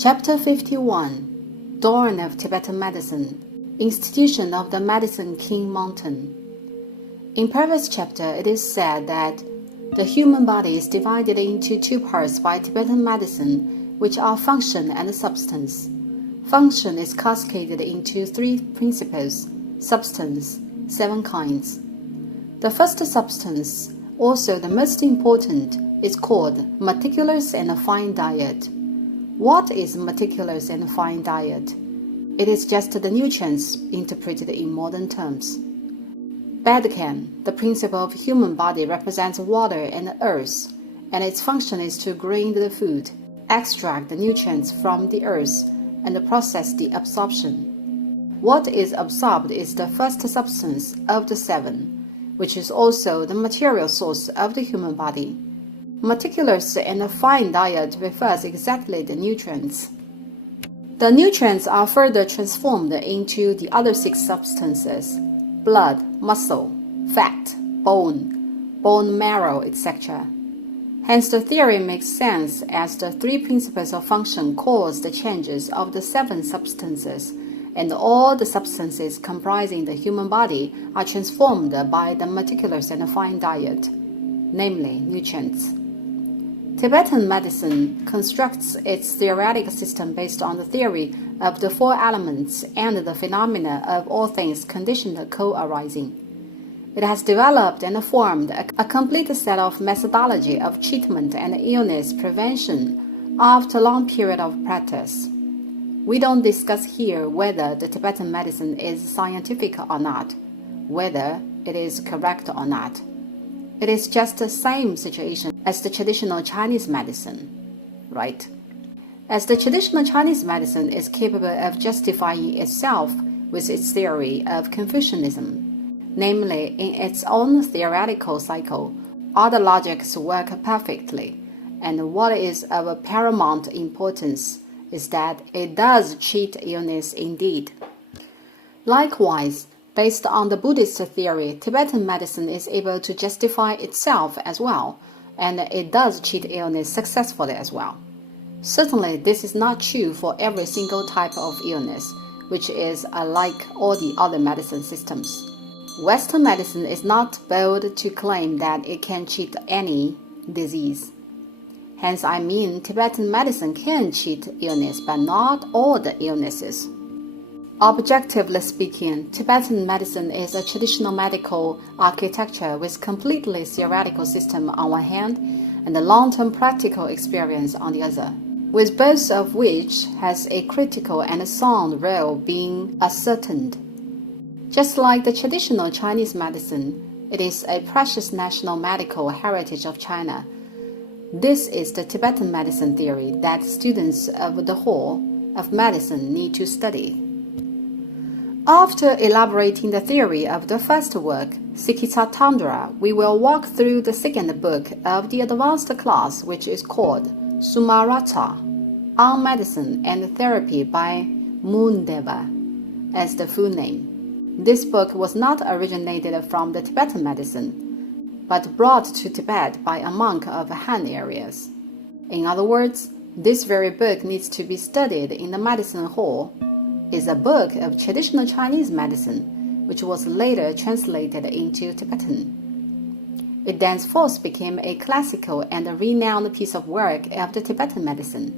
Chapter 51 Dawn of Tibetan Medicine Institution of the Medicine King Mountain. In previous chapter, it is said that the human body is divided into two parts by Tibetan medicine, which are function and substance. Function is cascaded into three principles: substance, 7 kinds. The first substance, also the most important, is called meticulous and fine diet. What is meticulous and fine diet? It is just the nutrients interpreted in modern terms. Badkan, the principle of human body, represents water and earth, and its function is to grind the food, extract the nutrients from the earth, and process the absorption. What is absorbed is the first substance of the 7, which is also the material source of the human body. Meticulous and fine diet refers exactly the nutrients. The nutrients are further transformed into the other 6 substances: blood, muscle, fat, bone marrow, etc. Hence the theory makes sense, as the 3 principles of function cause the changes of the 7 substances, and all the substances comprising the human body are transformed by the meticulous and fine diet, namely nutrients. Tibetan medicine constructs its theoretic system based on the theory of the 4 elements and the phenomena of all things conditioned co-arising. It has developed and formed a complete set of methodology of treatment and illness prevention after a long period of practice. We don't discuss here whether the Tibetan medicine is scientific or not, whether it is correct or not. It is just the same situation as the traditional Chinese medicine, right? As the traditional Chinese medicine is capable of justifying itself with its theory of Confucianism, namely in its own theoretical cycle, all the logics work perfectly, and what is of paramount importance is that it does treat illness indeed. Likewise, based on the Buddhist theory, Tibetan medicine is able to justify itself as well, and it does treat illness successfully as well. Certainly, this is not true for every single type of illness, which is unlike all the other medicine systems. Western medicine is not bold to claim that it can treat any disease. Hence, I mean Tibetan medicine can treat illness, but not all the illnesses. Objectively speaking, Tibetan medicine is a traditional medical architecture with completely theoretical system on one hand and a long-term practical experience on the other, with both of which has a critical and sound role being ascertained. Just like the traditional Chinese medicine, it is a precious national medical heritage of China. This is the Tibetan medicine theory that students of the Hall of Medicine need to study. After elaborating the theory of the first work, Sikitsa Tandra, we will walk through the second book of the advanced class, which is called Sumarata, On Medicine and Therapy by Moondeva, as the full name. This book was not originated from the Tibetan medicine, but brought to Tibet by a monk of Han areas. In other words, this very book needs to be studied in the medicine hall. Is a book of traditional Chinese medicine, which was later translated into Tibetan. It thenceforth became a classical and a renowned piece of work of the Tibetan medicine.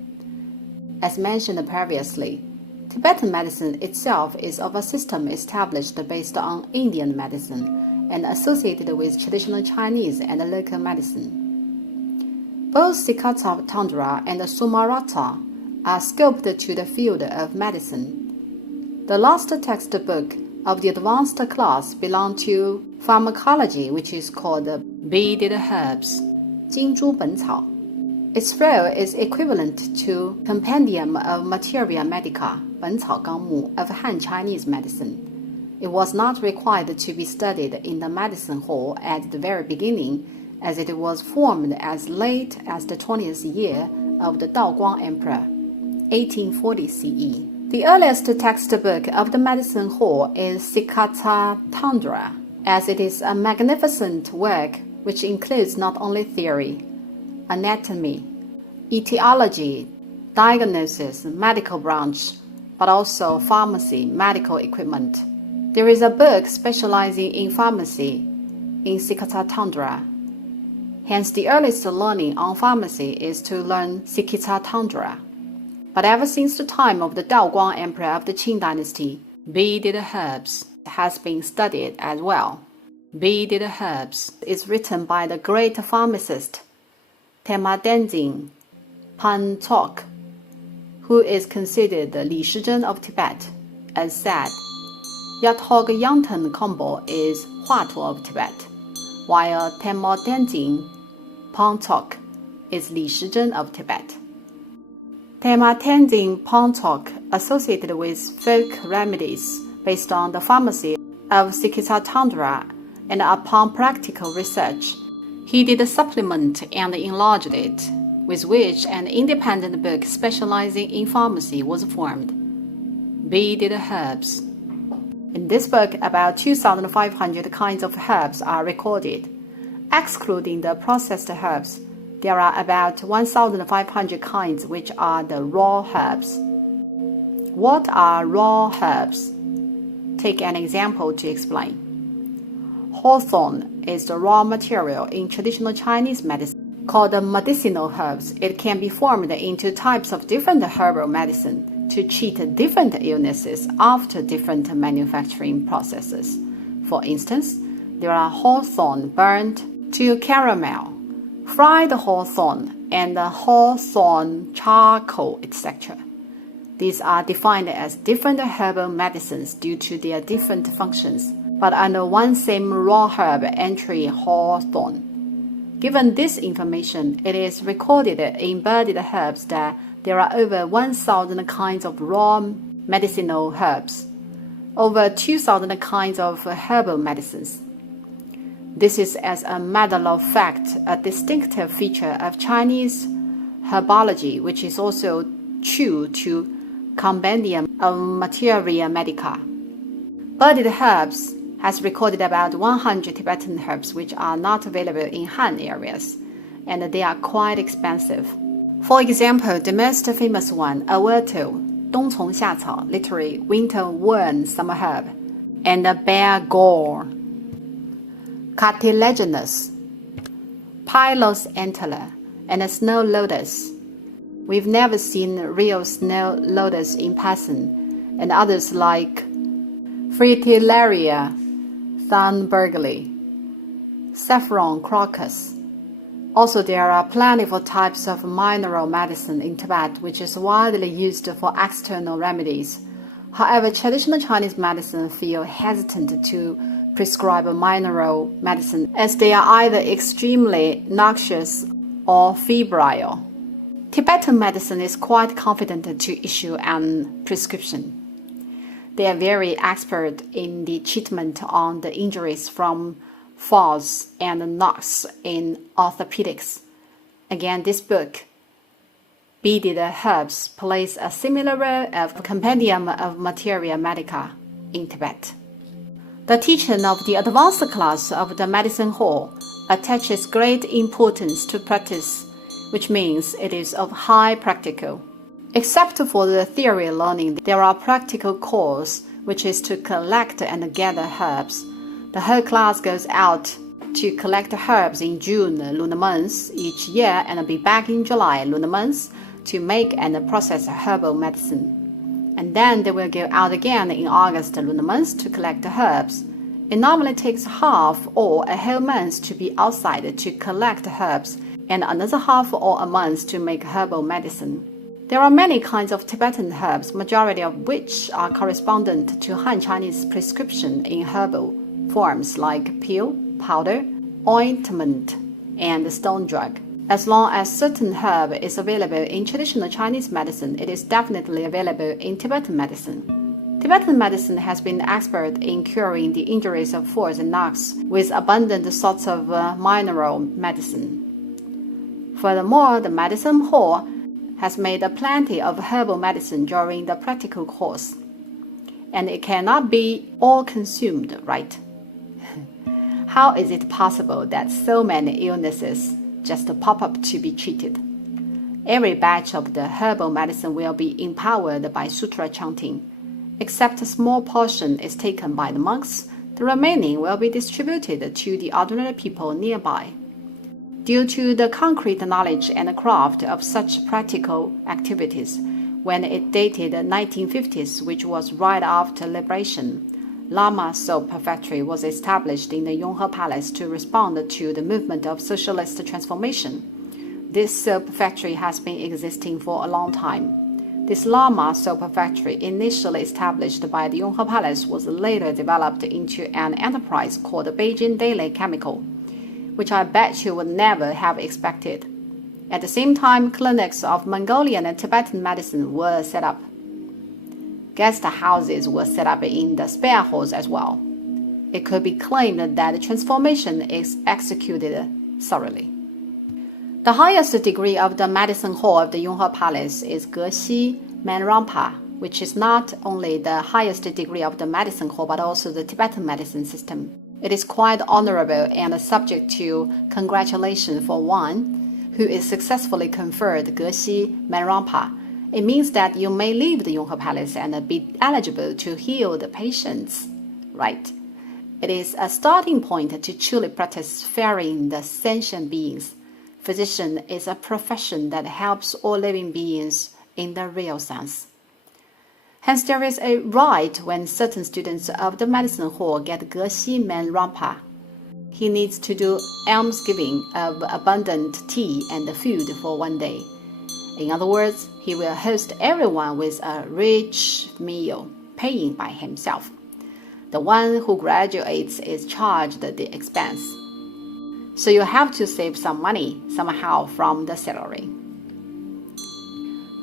As mentioned previously, Tibetan medicine itself is of a system established based on Indian medicine and associated with traditional Chinese and local medicine. Both Sikatsa Tandra and Sumarata are scoped to the field of medicine. The last textbook of the advanced class belongs to pharmacology, which is called Beaded Herbs, 金珠本草. Its role is equivalent to Compendium of Materia Medica, 本草纲目 of Han Chinese medicine. It was not required to be studied in the medicine hall at the very beginning, as it was formed as late as the 20th year of the Daoguang Emperor, 1840 CE. The earliest textbook of the medicine hall is Sikatsa Tandra, as it is a magnificent work which includes not only theory, anatomy, etiology, diagnosis, medical branch, but also pharmacy, medical equipment. There is a book specializing in pharmacy in Sikhism Tantra. Hence, the earliest learning on pharmacy is to learn Sikhism Tantra. But ever since the time of the Daoguang Emperor of the Qing dynasty, beaded herbs has been studied as well. Beaded herbs is written by the great pharmacist Tema Denzin Pantok, who is considered the Li Shizhen of Tibet, and said, Yathog Yangten combo is Huatu of Tibet, while Tema Denzin Pantok is Li Shizhen of Tibet. Tema Tenzin Pantok associated with folk remedies based on the pharmacy of Sikhism Tantra, and upon practical research, he did a supplement and enlarged it, with which an independent book specializing in pharmacy was formed. Beaded herbs. In this book, about 2,500 kinds of herbs are recorded. Excluding the processed herbs, there are about 1,500 kinds which are the raw herbs. What are raw herbs? Take an example to explain. Hawthorn is the raw material in traditional Chinese medicine. Called medicinal herbs, it can be formed into types of different herbal medicine to treat different illnesses after different manufacturing processes. For instance, there are hawthorn burnt to caramel, fried hawthorn, and hawthorn charcoal, etc. These are defined as different herbal medicines due to their different functions, but under one same raw herb entry hawthorn. Given this information, it is recorded in beaded herbs that there are over 1,000 kinds of raw medicinal herbs, over 2,000 kinds of herbal medicines. This is, as a matter of fact, a distinctive feature of Chinese herbology, which is also true to Compendium of Materia Medica. Beaded herbs has recorded about 100 Tibetan herbs which are not available in Han areas, and they are quite expensive. For example, the most famous one, Awerto, 冬虫夏草, literally winter worm summer herb, and bear gall, cartilaginous, Pylos antler, and snow lotus. We've never seen real snow lotus in person, and others like Fritillaria thornbergli, saffron crocus. Also, there are plentiful types of mineral medicine in Tibet, which is widely used for external remedies. However, traditional Chinese medicine feel hesitant to prescribe mineral medicine as they are either extremely noxious or febrile. Tibetan medicine is quite confident to issue an prescription. They are very expert in the treatment on the injuries from falls and knocks in orthopedics. Again, this book, Beaded Herbs, plays a similar role of Compendium of Materia Medica in Tibet. The teaching of the advanced class of the medicine hall attaches great importance to practice, which means it is of high practical. Except for the theory learning, there are practical course, which is to collect and gather herbs. The whole class goes out to collect herbs in June lunar month each year and be back in July lunar month to make and process herbal medicine. And then they will go out again in August lunar month to collect herbs. It normally takes half or a whole month to be outside to collect herbs, and another half or a month to make herbal medicine. There are many kinds of Tibetan herbs, majority of which are correspondent to Han Chinese prescription in herbal forms like pill, powder, ointment, and stone drug. As long as certain herb is available in traditional Chinese medicine, it is definitely available in Tibetan medicine. Tibetan medicine has been expert in curing the injuries of falls and knocks with abundant sorts of mineral medicine. Furthermore, the medicine hall has made plenty of herbal medicine during the practical course, and it cannot be all consumed, right? How is it possible that so many illnesses just pop up to be treated? Every batch of the herbal medicine will be empowered by sutra chanting. Except a small portion is taken by the monks, the remaining will be distributed to the ordinary people nearby. Due to the concrete knowledge and craft of such practical activities, when it dated the 1950s, which was right after liberation, Lama Soap Factory was established in the Yonghe Palace to respond to the movement of socialist transformation. This soap factory has been existing for a long time. This Lama Soap Factory, initially established by the Yonghe Palace, was later developed into an enterprise called Beijing Daily Chemical, which I bet you would never have expected. At the same time, clinics of Mongolian and Tibetan medicine were set up. Guest houses were set up in the spare halls as well. It could be claimed that the transformation is executed thoroughly. The highest degree of the medicine hall of the Yonghe Palace is Gexi Menrampa, which is not only the highest degree of the medicine hall but also the Tibetan medicine system. It is quite honorable and subject to congratulation for one who is successfully conferred Gexi Menrampa. It means that you may leave the Yonghe Palace and be eligible to heal the patients, right? It is a starting point to truly practice fearing the sentient beings. Physician is a profession that helps all living beings in the real sense. Hence, there is a right when certain students of the medicine hall get Gexi Menrampa. He needs to do almsgiving of abundant tea and food for one day. In other words, he will host everyone with a rich meal, paying by himself. The one who graduates is charged the expense. So you have to save some money somehow from the salary.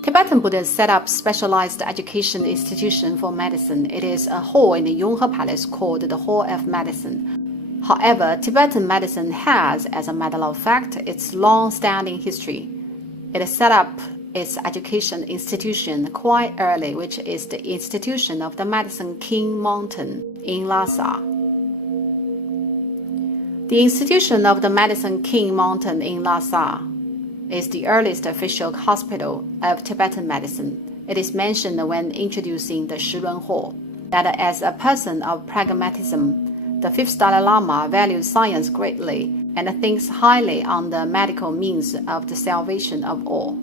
Tibetan Buddhists set up specialized education institution for medicine. It is a hall in the Yonghe Palace called the Hall of Medicine. However, Tibetan medicine has, as a matter of fact, its long-standing history. It set up its education institution quite early, which is the institution of the Medicine King Mountain in Lhasa. The institution of the Medicine King Mountain in Lhasa is the earliest official hospital of Tibetan medicine. It is mentioned when introducing the Shirun Hall that as a person of pragmatism, the fifth Dalai Lama values science greatly and thinks highly on the medical means of the salvation of all.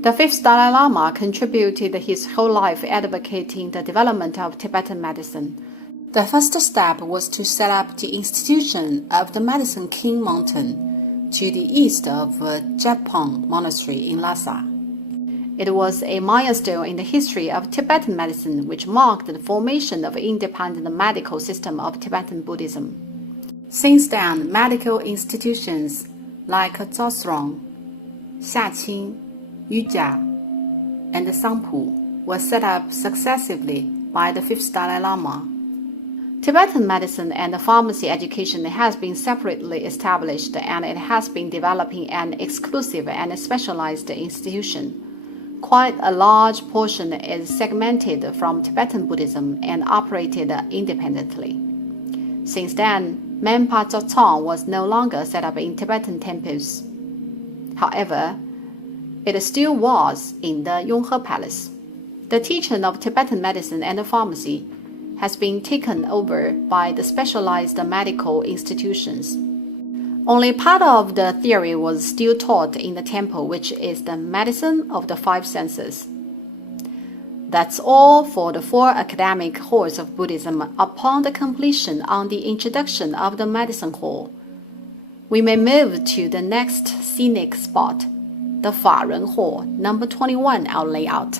The fifth Dalai Lama contributed his whole life advocating the development of Tibetan medicine. The first step was to set up the institution of the Medicine King Mountain to the east of Japong Monastery in Lhasa. It was a milestone in the history of Tibetan medicine which marked the formation of an independent medical system of Tibetan Buddhism. Since then, medical institutions like Zosrong, Xiaqing, Yujia, and Sangpu were set up successively by the fifth Dalai Lama. Tibetan medicine and pharmacy education has been separately established and it has been developing an exclusive and specialized institution. Quite a large portion is segmented from Tibetan Buddhism and operated independently. Since then, Menpa Tsotsong was no longer set up in Tibetan temples. However, it still was in the Yonghe Palace. The teaching of Tibetan medicine and pharmacy has been taken over by the specialized medical institutions. Only part of the theory was still taught in the temple, which is the medicine of the five senses. That's all for the 4 academic halls of Buddhism upon the completion on the introduction of the medicine hall. We may move to the next scenic spot, the Faren Hall, number 21 our layout.